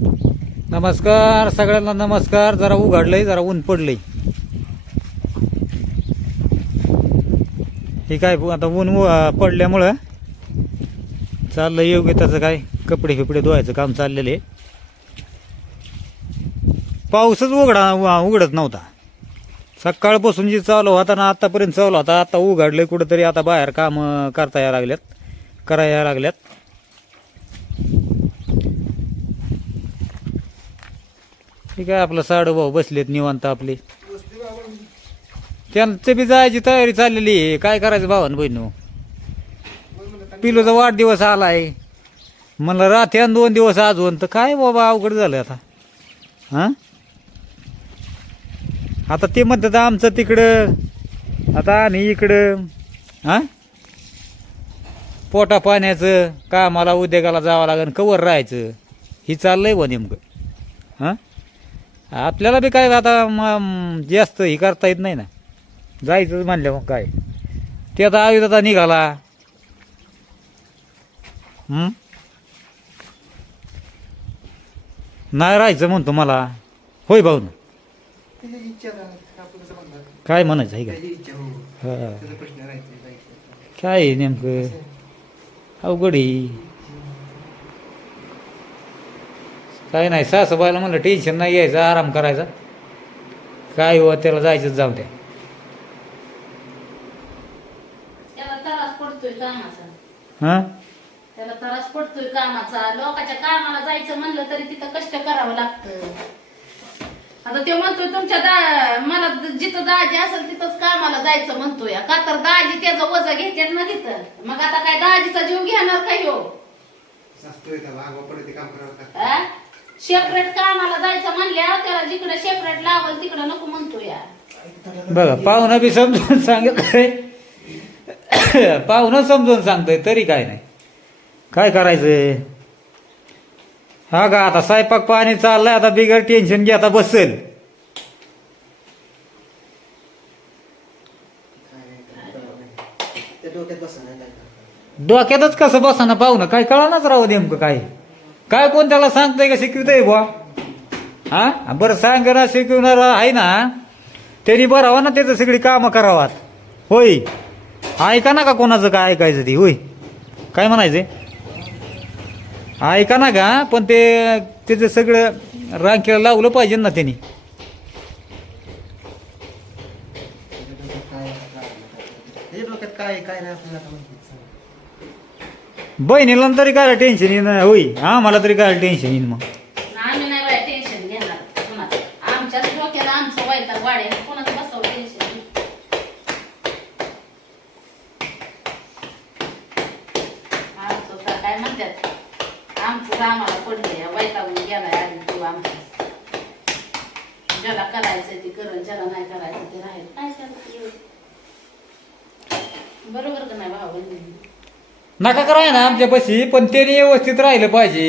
नमस्कार सगळ्यांना नमस्कार. जरा उघडलंय जरा ऊन पडलंय. हे काय आता ऊन पडल्यामुळं चाललं योग्य त्याचं काय कपडे फिपडे धुवायचं काम चाललेलं आहे. पाऊसच उघडा उघडत नव्हता. सकाळपासून जी चालू होता ना आतापर्यंत चालू होता. आता उघडलंय कुठंतरी आता बाहेर काम करता यायला लागल्यात करायला लागल्यात. ठीक आहे आपलं साडू भाऊ बसलेत निवांत आपले? त्यांचं बी जायची तयारी चाललेली आहे. काय करायचं भावान बहिणू पिलूचा वाढदिवस आला आहे म्हणलं राहते आणि दोन दिवस अजून. तर काय बाबा अवघड झालं आता? हां? आता ते म्हणतात आमचं तिकडं आता आणि इकडं. हां? पोटा पाण्याचं कामाला उद्योगाला जावं लागेल कवर राहायचं. ही चाललंय व नेमकं. हां? आपल्याला बी काय आता म- जास्त हे करता येत नाही ना. जायचंच म्हणलं मग काय. ते आता आयुध आता निघाला? नाही राहायचं म्हणतो मला. होय भाऊ. काय म्हणायचं आहे का? हा. काय नेमकं? अवघड आहे. काय नाही सासूबाईला म्हणलं टेन्शन नाही घ्यायचं आराम करायचा. काय हो त्याला जायचं जाऊ द्या. त्याला त्रास पडतोय कामाचा. हां? त्याला त्रास पडतोय कामाचा. लोकांच्या कामाला जायचं म्हणलं तरी तिथं कष्ट करावं लागतं. आता ते म्हणतोय तुमच्या दा मला जिथं दाजी असेल तिथंच कामाला जायचं म्हणतोय. का तर दाजी त्याचं वजा घेतात ना तिथं? मग आता काय दाजीचा जीव घेणार का ह्यो? सेपरेट कामाला जायचं त्याला जिकडे लावल नको म्हणतो या बघा पाहुणं बी समजून सांगत पाहुणं समजून सांगतोय तरी काय नाही. काय करायचं हा का आता स्वयंपाक पाणी चाललंय आता बिगर टेन्शन घे आता बसेल. डोक्यातच कसं बसाना पाहुणं? काय कळानाच राहू नेमकं काय काय कोण त्याला सांगतंय का शिकवतंय बुवा? हा? बरं सांगणार शिकवणार आहे ना. त्यांनी बरावा ना त्याचं सगळी कामं करावात. होय. ऐका ना का कोणाचं काय ऐकायचं ती होय. काय म्हणायचंय? ऐका ना का पण ते त्याचं सगळं रांकेला लावलं पाहिजे ना त्यांनी. काय काय नाही आपल्याला बहिणीला तरी काय टेन्शन येईन होय आम्हाला तरी काय टेन्शन येईन मग? आम्ही नाही बाय टेन्शन घेणार कोणाचं. आमच्याच डोक्याला आमचं वाईट वाढेल कोणाचं बसवलं टेन्शन आमचं तर काय म्हणतात आमचं तर आम्हाला पडलंय वैतागून गेलाय आधी तू आमचा ज्याला करायचं ते करत ज्याला नाही करायचं ते राहील. काय करायचं बरोबर का नाही भाऊ बहिणी? नका कराय ना आमच्या पशी पण त्याने व्यवस्थित राहिलं पाहिजे.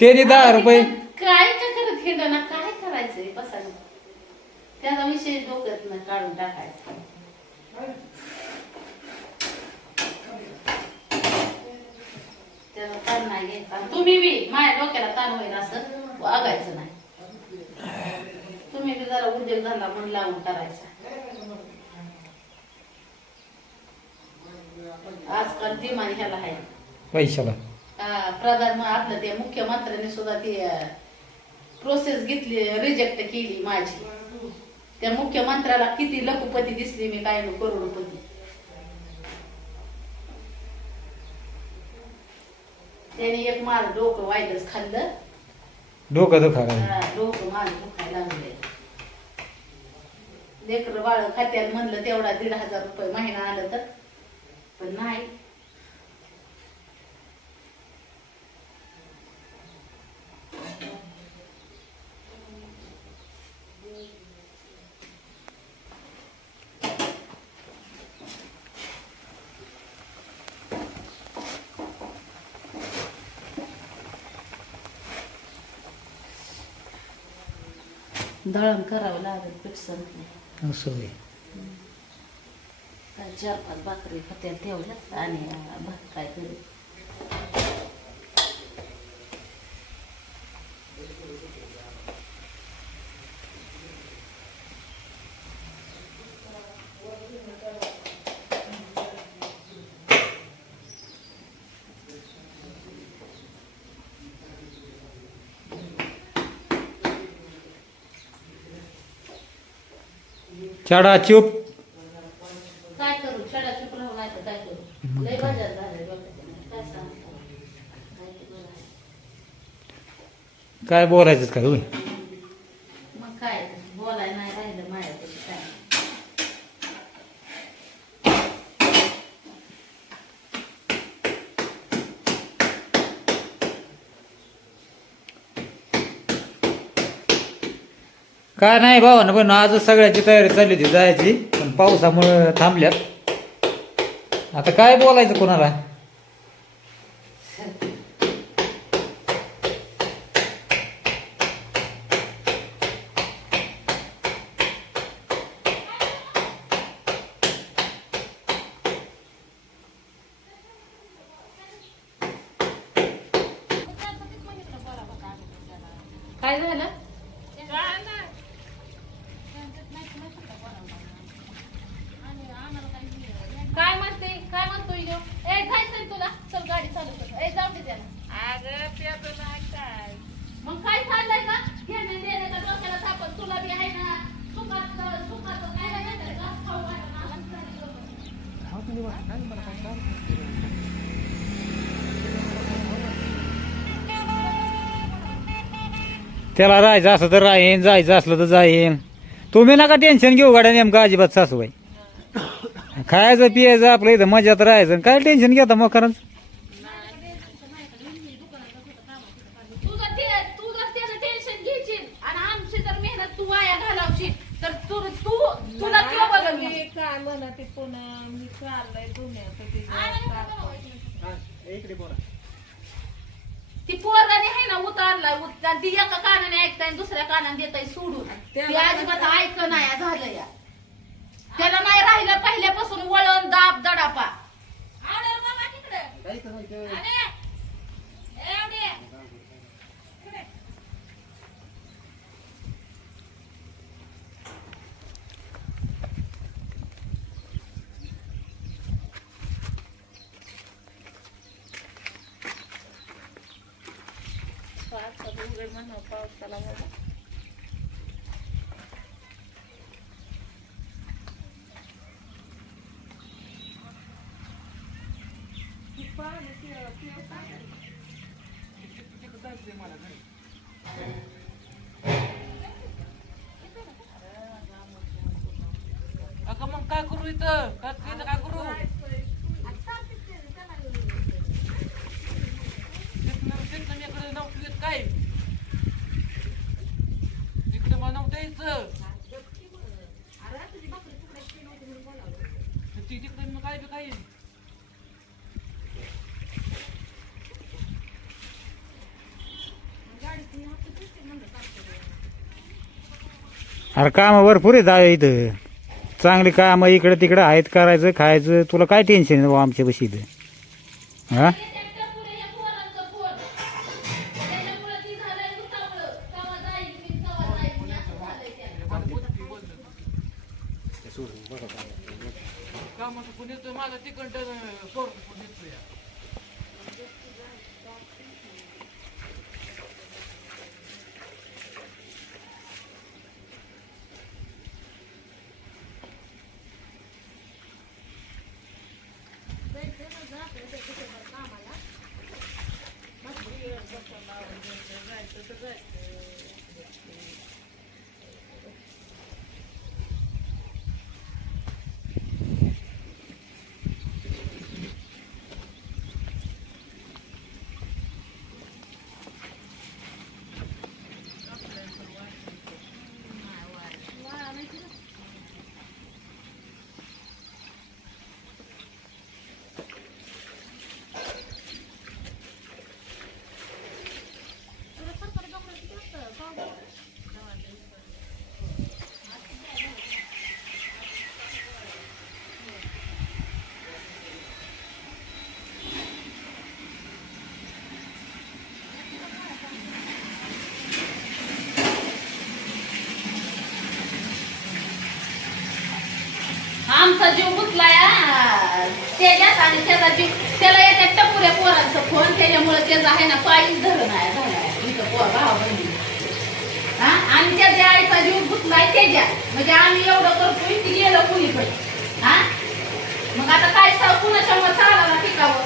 त्याने दहा रुपये काय का करत खेळ ना काय करायचंय बसायला? त्याचा विषय डोक्यात ना काढून टाकायचा. त्याला ताण नाही घ्यायचा. तुम्ही बी माझ्या डोक्याला ताण होईल असं वागायचं नाही. तुम्ही बी जरा उद्योगधंदा म्हणून लावून करायचा. आजकाल डिमांड ह्याला आहे. पैशाला. हा, प्रधान आपलं ते मुख्यमंत्र्यांनी सुद्धा ती प्रोसेस घेतली रिजेक्ट केली माझी. त्या मुख्यमंत्र्याला किती लखपती दिसली मी काय नु करोडपती त्याने एक मार डोकं वाईटच खाल्लं. डोकं दुखा हा, डोकं माझं दुखायला लागले लेकर बाळ खात्याला म्हणलं तेवढा दीड हजार रुपये महिना आलं तर. पण नाही दळण करावं लागेल पीठ संपले असं होय. काय चार पाच भाकरी फत्याला ठेवल्यात आणि भात काय करू? चढा चूप. काय बोलायचं काय होय मग काय बोलाय नाही राहिलं माझ्यापाशी काय? काय नाही भावा पण आजच सगळ्याची तयारी चालली होती जायची. पण पावसामुळं थांबल्यात. आता काय बोलायचं कोणाला? काय झालं? काय म्हणते? काय म्हणतोय ह्यो? ए खायचंय तुला? चल गाडी चालू कर. ए जाऊ दे त्याला. मग काय चाललंय का? घेणे देणे का डोक्याला तापत? तुला बी आहे ना? सुखात सुखाचं काय नाही का? खाऊ वाटणं, त्याला राहायचं असलं तर राहीन जायचं असलं तर जाईन. तुम्ही नका टेन्शन घेऊ गाड्या नेमकं अजिबात सासूबाई. खायचं पियाचं आपलं इथं मजात राहायचं. काय टेन्शन घेता मग खरंच तुझं ते तू जर त्याचं टेन्शन घ्यायची आणि आमची जर मेहनत तू वाया घालावशील तर तू तू तुला ते बघल मग. मी काय म्हणते पुन्हा मी चाललंय दुनियाचं तिचं हा, इकडे बोला. ती पोरगाने आहे ना उतारलाय उत- ती एका कानाने ऐकताय आणि दुसऱ्या कानाने देताय सोडून. ती अजिबात ऐक नाही झालं या त्याला नाही राहिलं पहिल्यापासून वळण दाब दडापा. काय करायचं पावसाला बाबा. अगं मग काय करू इथं? काय इथं काय करू तिथनं तिथनं मी इकडे नव्हतं येत काय ती तिकडे मग काय बी काय अरे काम भरपूर आहेत आहे इथं. चांगली काम इकडं तिकडं आहेत करायचं खायचं. तुला काय टेन्शन आहे आमच्या बशी इथं? हा? कामाचं कोण येतोय माझं तिकडं सोड येतोय आमचा जीव गुतलाय हा. आणि त्याचा जीव त्याला येतात टपुऱ्या पोरांचा फोन त्याच्यामुळे त्याचा आहे ना पायीच धरण आहे झालाय इथं पोर बहिणी म्हणजे. हा? आणि त्याच्या आईचा जीव गुतलाय त्याच्या म्हणजे आम्ही एवढं करतोय ती गेलं कुणीकडे? हा? मग आता काय सांग कुणाच्या मग चालायला पिकावं?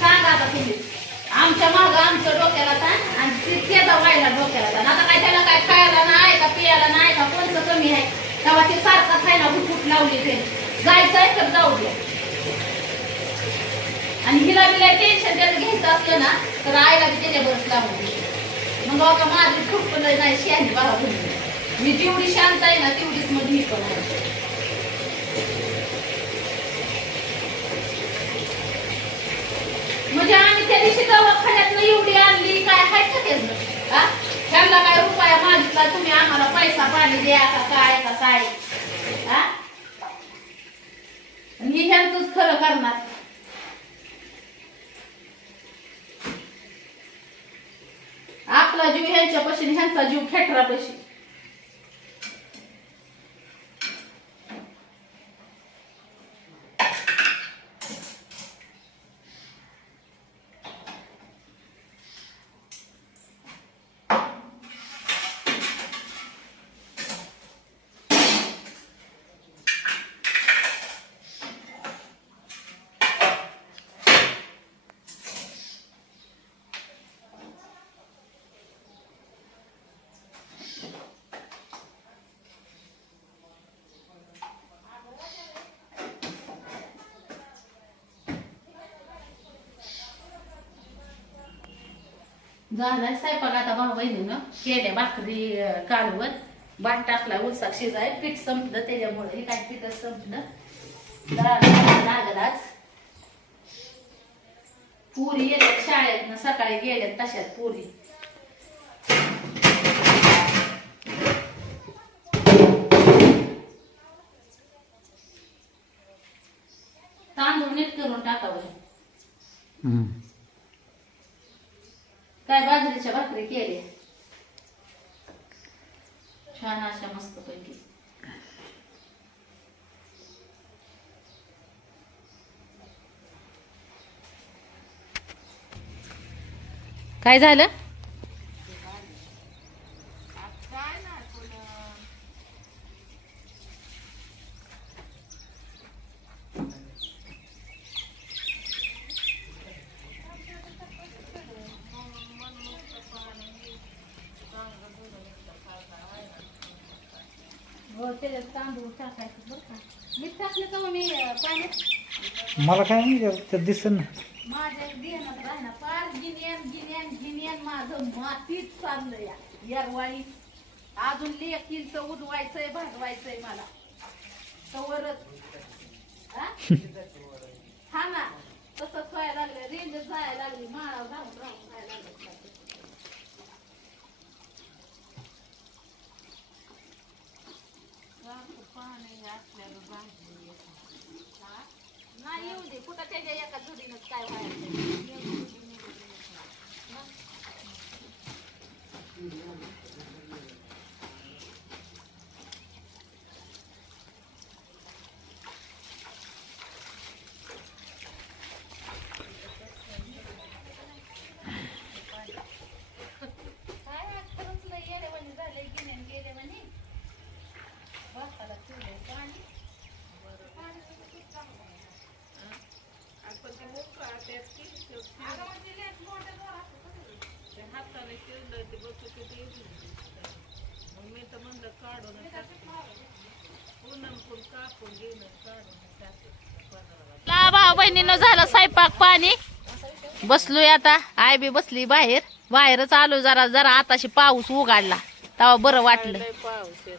सांगा आता तुम्ही. आमच्या मागं आमच्या डोक्याला ताण आणि ते त्याचा व्हायला डोक्याला ताण. आता काय त्याला काय खायला नाही का पियाला नाही का कोणतं कमी आहे? तेव्हा ते सारखा खायला हुकूट लावली ते. जायचंय तर जाऊ दे. आणि हिला बिला टेन्शन त्याचं घ्यायचं असलं ना तर आईला बी त्याच्याबरोबर लावून दे. मग बाबा माझी खूप नाही शहाणी बाबा मी जेवढी शांत आहे ना तेवढीच मग मी पण आहे. म्हणजे आम्ही त्या दिवशी दवाखान्यात एवढी आणली काय खायचं का त्याचं? काय मागितला तुम्ही? आम्हाला पैसा पाणी द्या का काय का काय? हा? आणि हे ह्यांचंच खरं करणार. आपला जीव ह्यांच्यापाशी आणि ह्यांचा जीव खेटरापाशी. झालाय. स्वयंपाक आता भाऊ बहिणीनं केल्या भाकरी अं, कालवत टाकला उलसाक शिजाय. पीठ संपलं त्याच्यामुळे. हे काय पीठ संपलं? लागलाच पुरी येतात शाळेत. सकाळी गेल्यात तशात पुरी. तांदूळ नीट करून टाकावं काय बाजरीच्या भाकरी केल्या? छान अशा मस्त पैकी. काय झालं हो त्याच्यात तांदूळ टाकायचं बरं का. मीठ टाकलं का मग मी पाण्यात? मला काय नाही ते दिसन ना माझ्या राहणार फार गिन्यान गिन्यान गिन्यान माझं मातीत चाललं या येरवाळी. अजून लेकींच उडवायचंय भागवायचंय मला. तवरच हा? हा ना तसंच व्हायला लागलं रेंज जायला लागली माळा राहून राहून व्हायला लागलं नाही येऊ दे कुठं त्याच्या एका जुडीनच काय व्हायचं काय आज खरंच लय येडेवाणी झालंय गिन्यान गेलेवाणी. भाताला ठेवलंय पाणी. अगं म्हणजे लेट मोठं जोरात होतं. ते हाताने शिवलं ते बघत ते मग मी तर म्हणलं काढून पुन्हा पण कापून घेणं काढून टाकलं ला भाऊ बहिणीनं झालं स्वयंपाक पाणी बसलोय आता. आय बी बसली बाहेर. बाहेरच आलो जरा जरा आताशी पाऊस उघडला. तेव्हा बरं वाटलं.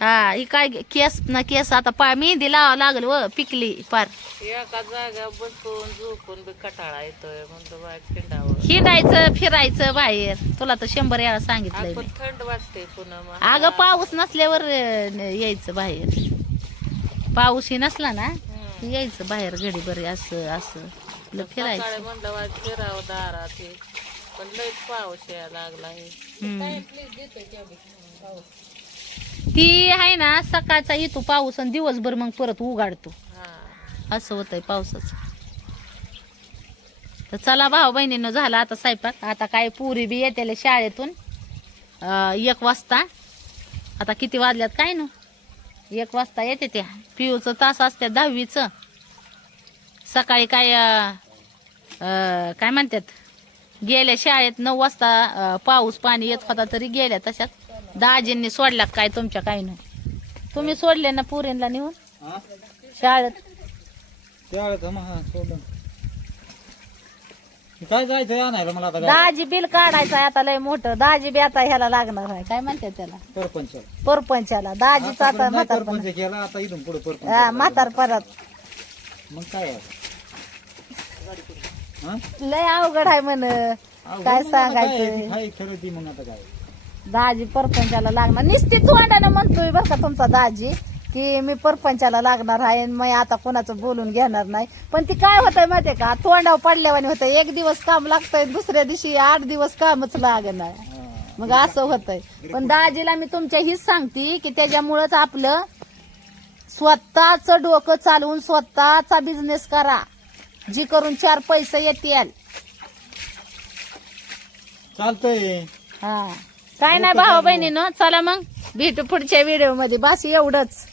हा ही काय केस ना केस आता पा मेहंदी लावा लागल व पिकली पार. एका जागा बसून झोपून बी कटाळा येतोय म्हणतो खिंडावं हिंडायचं फिरायचं बाहेर. तुला तर शंभर वेळा सांगितलंय आपण थंड वाजते पुन्हा मग. अगं पाऊस नसल्यावर अं, यायचं बाहेर. पाऊस ही नसला ना. यायचं बाहेर घडी बरी असं असं. आपलं सकाळी फिरायचं. म्हणलं फिरावं दारात हे. पण पाऊस यायला लागला हे. हम्म. ती आहे ना सकाळचा येतो पाऊस आणि दिवसभर मग परत उघाडतो. हा. असं होतंय पावसाचं. तर चला भाऊ बहिणीनं झाला आता स्वयंपाक. आता काय पुरी बी येते शाळेतून. अं, एक वाजता. आता किती वाजल्यात काय ना? एक वाजता येते त्या पिऊचं तास असते दहावीचं. सकाळी काय काय म्हणतात? गेल्या शाळेत नऊ वाजता पाऊस पाणी येत होता तरी गेल्या तशात दाजींनी सोडला काय तुमच्या काही नाही तुम्ही सोडले ना पुरीला नेऊन? शाळेत. काय जायचं आणायला मला आता काय दाजी बिल काढायचं आता लय मोठं. दाजी बी आता ह्याला लागणार आहे. काय म्हणतात त्याला? परपंच परपंचाला. दाजीचं आता म्हातारपण. परपंच केला आता इथून पुढे परपंच हा, म्हातार परत मग काय आहे? लय अवघड आहे म्हण. काय? सांगायचं हाय खरं ती मग आता काय? दाजी परपंचाला लागणार. निश्चित तोंडानं म्हणतोय बरं का तुमचा दाजी की मी परपंचाला लागणार आहे आणि मी आता कोणाचं बोलून घेणार नाही. पण ती काय होतंय माहितीये का? तोंडावर पडल्यावानी होतं एक दिवस काम लागतंय दुसऱ्या दिवशी आठ दिवस कामच लागणार. मग असं होतंय. पण दाजीला मी तुमच्या हीच सांगते की त्याच्यामुळंच आपलं स्वतःच डोकं चालवून स्वतःचा बिझनेस करा. जी करून चार पैसे येतील. चालतंय. हा. काय नाही भाऊ बहिणीनं चला मग. भेटू पुढच्या व्हिडिओमध्ये. बस एवढंच.